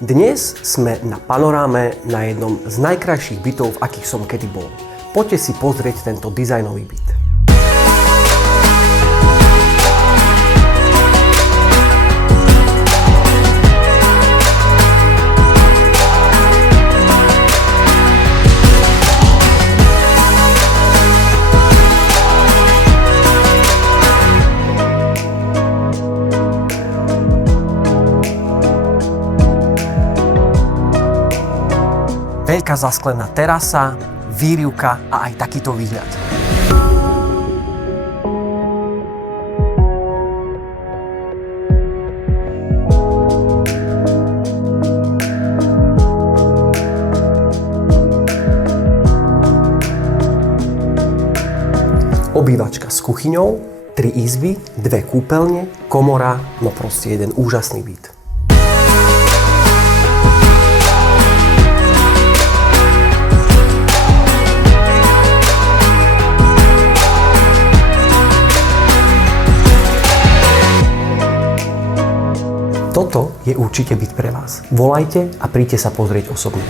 Dnes sme na panoráme na jednom z najkrajších bytov, v akých som kedy bol. Poďte si pozrieť tento dizajnový byt. Veľká zasklená terasa, výrivka a aj takýto výhľad. Obývačka s kuchyňou, 3 izby, 2 kúpeľne, komora, no proste jeden úžasný byt. Toto je určite byt pre vás. Volajte a príďte sa pozrieť osobne.